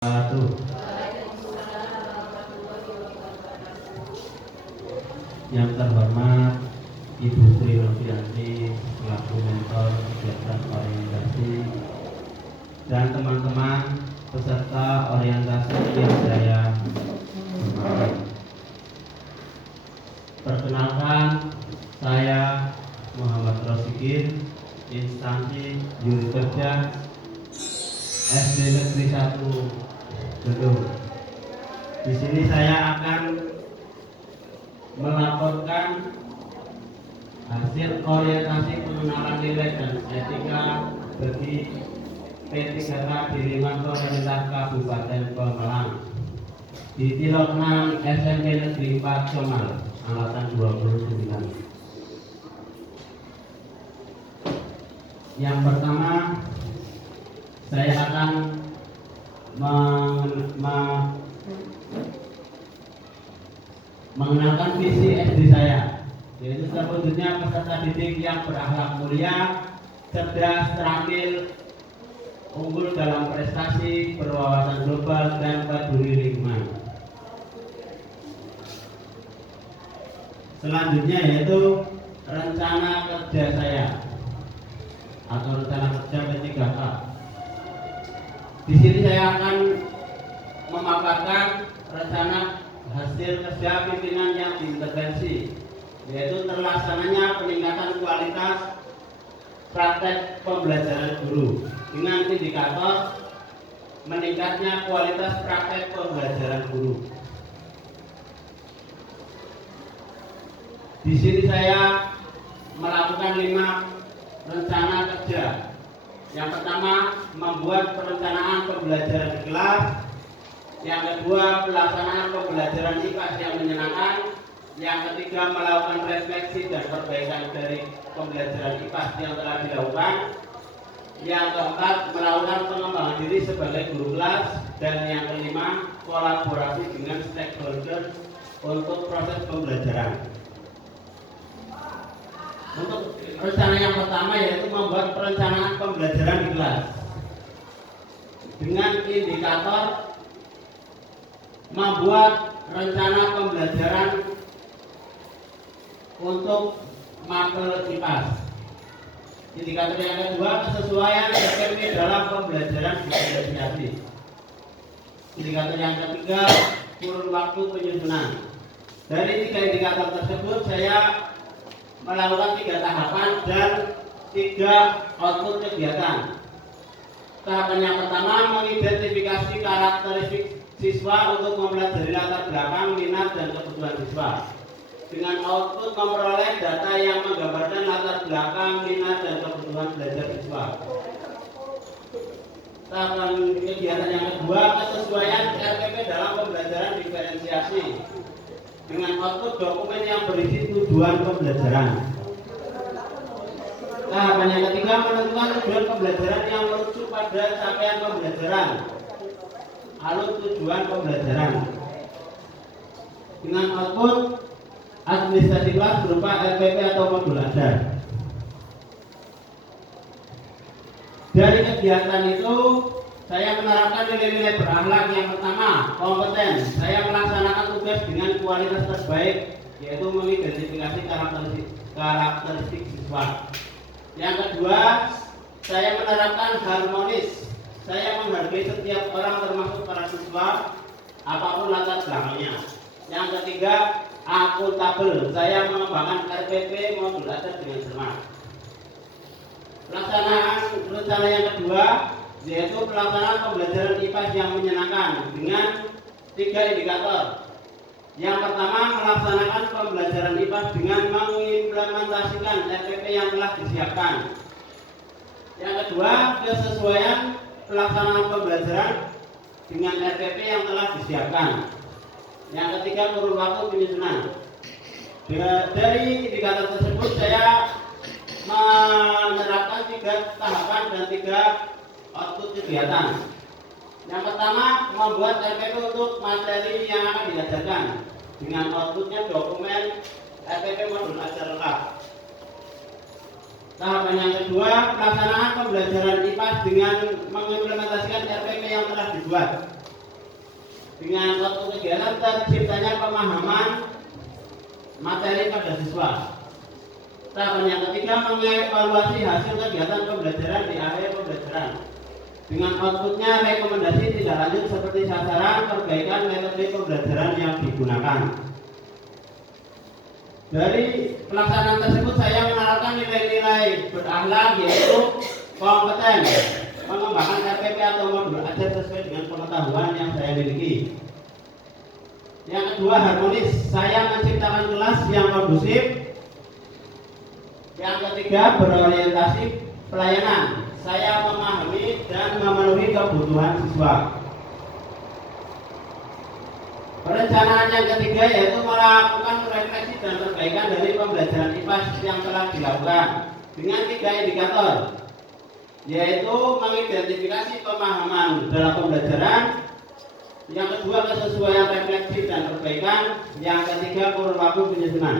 Wabarakatuh. Yang terhormat Ibu Sri Novianti selaku mentor kegiatan orientasi dan teman-teman peserta orientasi yang saya hormati. Perkenalkan, saya Muhammad Rosikin, instansi Unit Kerja SD Negeri 1 Gedung. Di sini saya akan melaporkan hasil orientasi pengenalan nilai dan etika bagi P3K Dirimanto Pemerintah Kabupaten Pemalang di Tilok 6 SMP Negeri 4 Comal, angkatan 29. Yang pertama, saya akan mengenalkan visi SD saya, yaitu terwujudnya peserta didik yang berakhlak mulia, cerdas, terampil, unggul dalam prestasi, berwawasan global, dan peduli lingkungan. Selanjutnya yaitu rencana kerja saya atau rencana kerja P3K. Di sini saya akan memaparkan rencana hasil kerja pimpinan yang diintervensi, yaitu terlaksananya peningkatan kualitas praktek pembelajaran guru dengan indikator meningkatnya kualitas praktek pembelajaran guru. Di sini saya melakukan 5 rencana kerja. Yang pertama, membuat perencanaan pembelajaran di kelas. Yang kedua, pelaksanaan pembelajaran IPS yang menyenangkan. Yang ketiga, melakukan refleksi dan perbaikan dari pembelajaran IPS yang telah dilakukan. Yang keempat, melakukan pengembangan diri sebagai guru kelas. Dan yang kelima, kolaborasi dengan stakeholder untuk proses pembelajaran. Untuk rencana yang pertama yaitu membuat perencanaan pembelajaran di kelas dengan indikator membuat rencana pembelajaran untuk mapel IPAS. Indikator yang kedua, kesesuaian SPP dalam pembelajaran diferensiasi. Indikator yang ketiga, kurun waktu penyusunan. Dari 3 indikator tersebut saya melakukan 3 tahapan dan 3 output kegiatan. Tahapan yang pertama, mengidentifikasi karakteristik siswa untuk mempelajari latar belakang, minat, dan kebutuhan siswa. Dengan output memperoleh data yang menggambarkan latar belakang, minat, dan kebutuhan belajar siswa. Tahapan kegiatan yang kedua, kesesuaian RPP dalam pembelajaran diferensiasi dengan output dokumen yang berisi tujuan pembelajaran. Tahapan yang ketiga, menentukan tujuan pembelajaran yang merujuk pada capaian pembelajaran, alur tujuan pembelajaran. Dengan output administrasi kelas berupa RPP atau modul ajar. Dari kegiatan itu, saya menerapkan nilai-nilai berakhlak. Yang pertama, kompeten. Saya melaksanakan tugas dengan kualitas terbaik, yaitu mengidentifikasi karakteristik siswa. Yang kedua, saya menerapkan harmonis. Saya menghargai setiap orang termasuk para siswa, apapun latar belakangnya. Yang ketiga, akuntabel. Saya mengembangkan RPP modul ajar dengan cermat. Pelaksanaan rencana yang kedua yaitu pelaksanaan pembelajaran IPAS yang menyenangkan dengan 3 indikator. Yang pertama, melaksanakan pembelajaran IPAS dengan mengimplementasikan RPP yang telah disiapkan. Yang kedua, kesesuaian pelaksanaan pembelajaran dengan RPP yang telah disiapkan. Yang ketiga, kurun waktu penyusunan. Dari indikator tersebut saya menerapkan 3 tahapan dan 3 output kegiatan. Yang pertama, membuat RPP untuk materi yang akan diajarkan dengan outputnya dokumen RPP modul ajar lengkap. Tahapan yang kedua, pelaksanaan pembelajaran IPAS dengan mengimplementasikan RPP yang telah dibuat. Dengan suatu kegiatan terciptanya pemahaman materi pada siswa. Tahapan yang ketiga, mengevaluasi hasil kegiatan pembelajaran di akhir pembelajaran. Dengan outputnya rekomendasi tidak lanjut seperti sasaran, perbaikan metode pembelajaran yang digunakan. Dari pelaksanaan tersebut saya menerapkan nilai-nilai berakhlak, yaitu kompeten, mengembangkan RPP atau modul ajar sesuai dengan pengetahuan yang saya miliki. Yang kedua, harmonis, saya menciptakan kelas yang kondusif. Yang ketiga, berorientasi pelayanan, saya memahami dan memenuhi kebutuhan siswa. Perencanaan yang ketiga yaitu melakukan refleksi dan perbaikan dari pembelajaran IPA yang telah dilakukan dengan 3 indikator, yaitu mengidentifikasi pemahaman dalam pembelajaran, yang kedua kesesuaian refleksi dan perbaikan, yang ketiga kurun waktu penyusunan.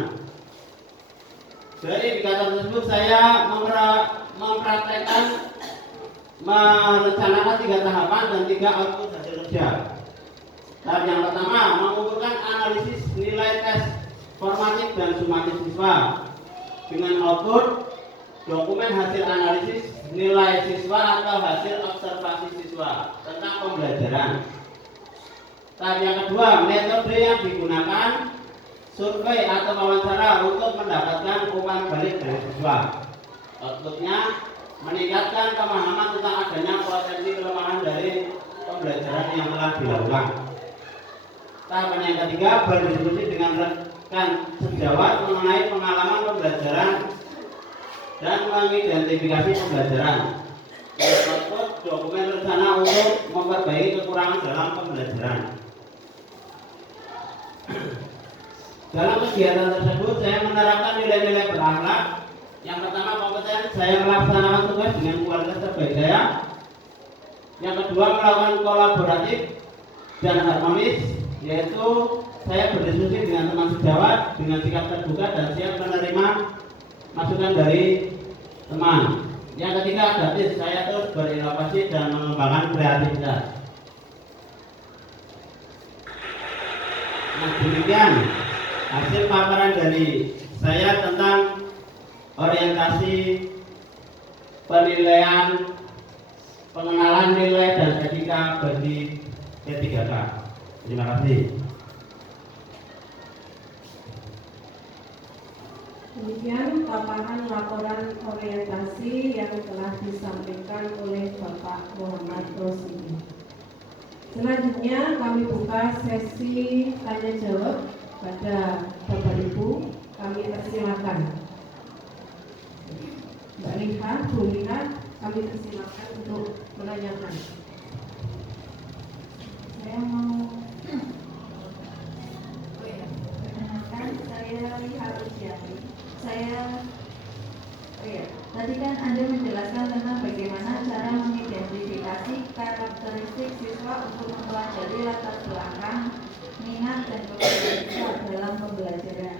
Dari indikator tersebut saya mempraktekkan merencanakan 3 tahapan dan 3 output hasil kerja. Tahap yang pertama, mengumpulkan analisis nilai tes formatif dan sumatif siswa dengan output dokumen hasil analisis nilai siswa atau hasil observasi siswa tentang pembelajaran. Tahap yang kedua, metode yang digunakan survei atau wawancara untuk mendapatkan umpan balik dari siswa. Outputnya meningkatkan pemahaman tentang adanya potensi kelemahan dari pembelajaran yang telah dilakukan. Tahapan yang ketiga, berdiskusi dengan rekan sejawat mengenai pengalaman pembelajaran dan mengidentifikasi pembelajaran. Output dokumen rencana untuk memperbaiki kekurangan dalam pembelajaran. Dalam kegiatan tersebut saya menerapkan nilai-nilai berakhlak. Yang pertama, kompeten, saya melaksanakan tugas dengan kualitas terbaik saya. Yang kedua, melakukan kolaboratif dan harmonis, yaitu saya berdiskusi dengan teman sejawat dengan sikap terbuka dan siap menerima masukan dari teman. Yang ketiga, adaptif, saya terus berinovasi dan mengembangkan kreativitas. Nah, demikian hasil paparan dari saya tentang orientasi penilaian, pengenalan nilai dan etika bagi P3K. Terima kasih. Demikian paparan laporan orientasi yang telah disampaikan oleh Bapak Muhammad Rosidi. Selanjutnya kami buka sesi tanya jawab pada Bapak Ibu. Kami persilakan. Mbak Liha, Bu Liha, kami persilakan untuk menanyakan. Saya mau perkenalkan, saya Liha Ujiati. Tadi kan Anda menjelaskan tentang bagaimana cara mengidentifikasi karakteristik siswa untuk mempelajari latar belakang, minat dan kebutuhan siswa dalam pembelajaran.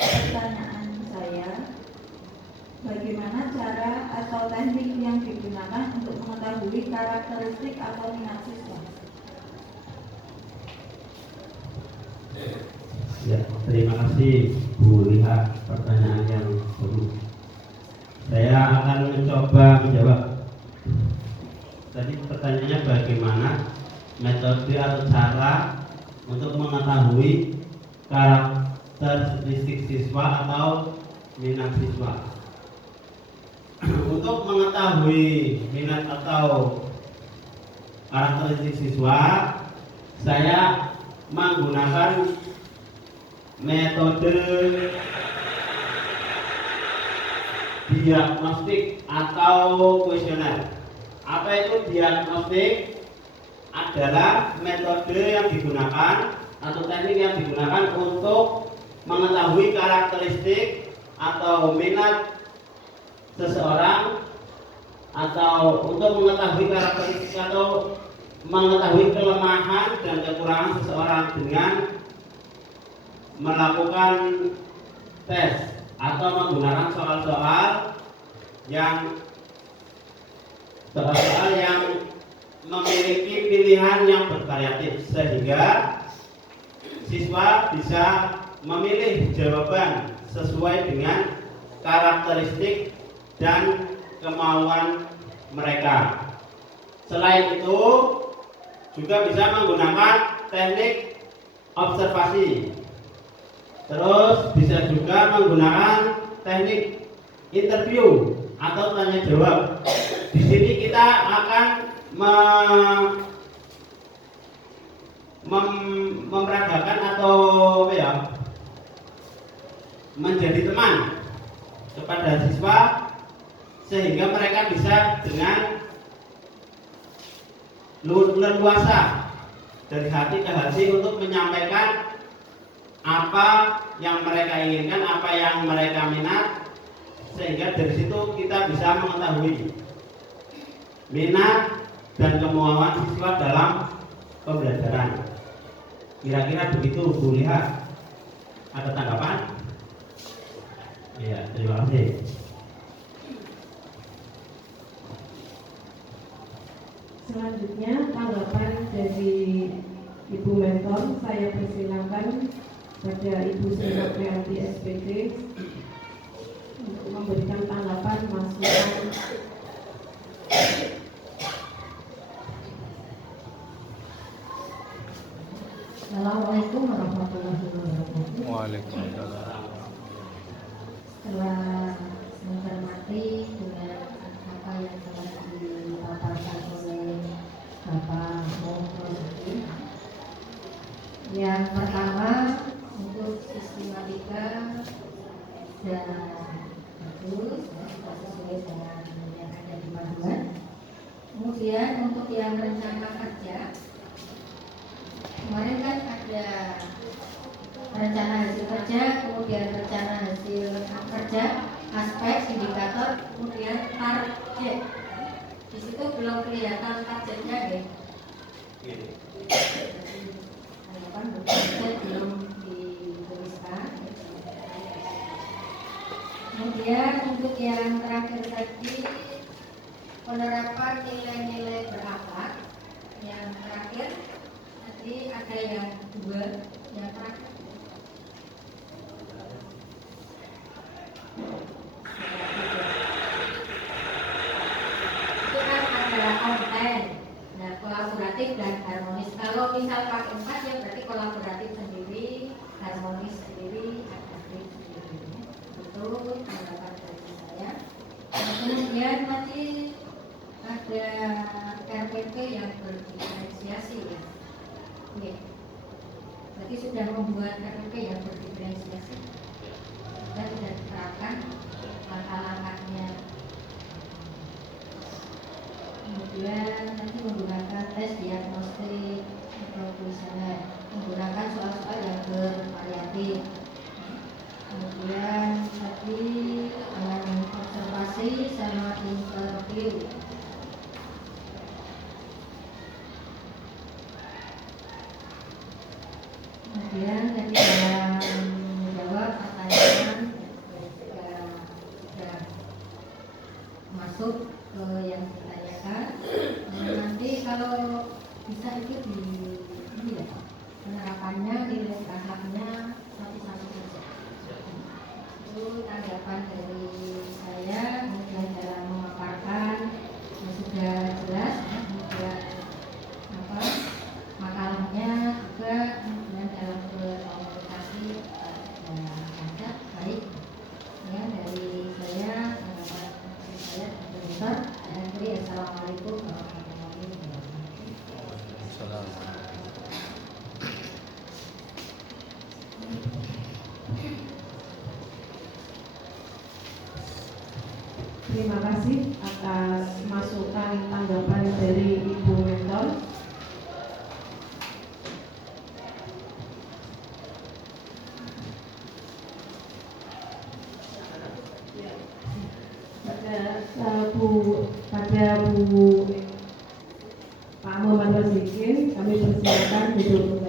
Pertanyaan saya, bagaimana cara atau teknik yang digunakan untuk mengetahui karakteristik atau minat siswa? Ya, terima kasih Bu Liha, pertanyaan yang bagus. Saya akan mencoba menjawab. Tadi pertanyaannya bagaimana metode atau cara untuk mengetahui karakteristik siswa atau minat siswa. Untuk mengetahui minat atau karakteristik siswa, saya menggunakan metode diagnostik atau kuesioner. Apa itu diagnostik? Adalah metode yang digunakan atau teknik yang digunakan untuk mengetahui karakteristik atau minat seseorang, atau untuk mengetahui karakteristik atau mengetahui kelemahan dan kekurangan seseorang dengan melakukan tes atau menggunakan soal-soal yang memiliki pilihan yang bervariatif sehingga siswa bisa memilih jawaban sesuai dengan karakteristik dan kemauan mereka. Selain itu juga bisa menggunakan teknik observasi. Terus bisa juga menggunakan teknik interview atau tanya jawab. Di sini kita akan memperagakan atau menjadi teman kepada siswa sehingga mereka bisa dengan leluasa dari hati ke hati untuk menyampaikan apa yang mereka inginkan, apa yang mereka minat, sehingga dari situ kita bisa mengetahui minat dan kemauan siswa dalam pembelajaran. Kira-kira begitu, Bu Lihat. Ada tanggapan? Iya, terima kasih. Selanjutnya tanggapan dari Ibu Mentor, saya persilakan pada Ibu Sri SPD untuk memberikan tanggapan masukan. Assalamualaikum warahmatullahi wabarakatuh. Waalaikumsalam. Setelah mencermati dengan apa yang telah dipaparkan oleh Bapak Mohrozuddin, yang pertama untuk sistematika dan bagus, sudah sesuai dengan yang ada di panduan. Kemudian untuk yang rencana kerja, kemarin kan ada rencana hasil kerja, kemudian rencana hasil kerja, aspek, indikator, kemudian target. Di situ belum kelihatan targetnya, deh. Target belum dituliskan. Kemudian untuk yang terakhir tadi, penerapan nilai-nilai berakhlak. Yang terakhir tadi ada yang dua, yang terakhir. Itu kan adalah konten. Nah, kolaboratif dan harmonis. Kalau misal pakai 4 ya berarti kolaboratif sendiri, harmonis sendiri, adaptif sendiri. Betul tanggapan dari saya. Nah, kemudian tadi ada RPP yang berdiferensiasi ya. Oke. Berarti sudah membuat RPP yang berdiferensiasi. Kita sudah diterapkan langkah-langkahnya. Kemudian nanti menggunakan tes diagnostik atau kuesioner, menggunakan soal-soal yang bervariatif. Kemudian tadi dengan observasi sama interview. Kemudian tadi dalam menjawab pertanyaan sudah masuk ke yang ditanyakan. Nanti kalau bisa itu di ini ya, penerapannya nilai akhlaknya satu-satu saja. Itu tanggapan dari saya. Kemudian dalam memaparkan sudah jelas, kemudian apa makalahnya juga, kemudian dalam berkomunikasi lancar baik. Ya, dari saya tanggapan dari saya Profesor. Assalamualaikum warahmatullahi wabarakatuh. Terima kasih atas masukan tanggapan dari Ibu Mentor. Pada Bu Pak Muhammad Rozikin, kami persilakan duduk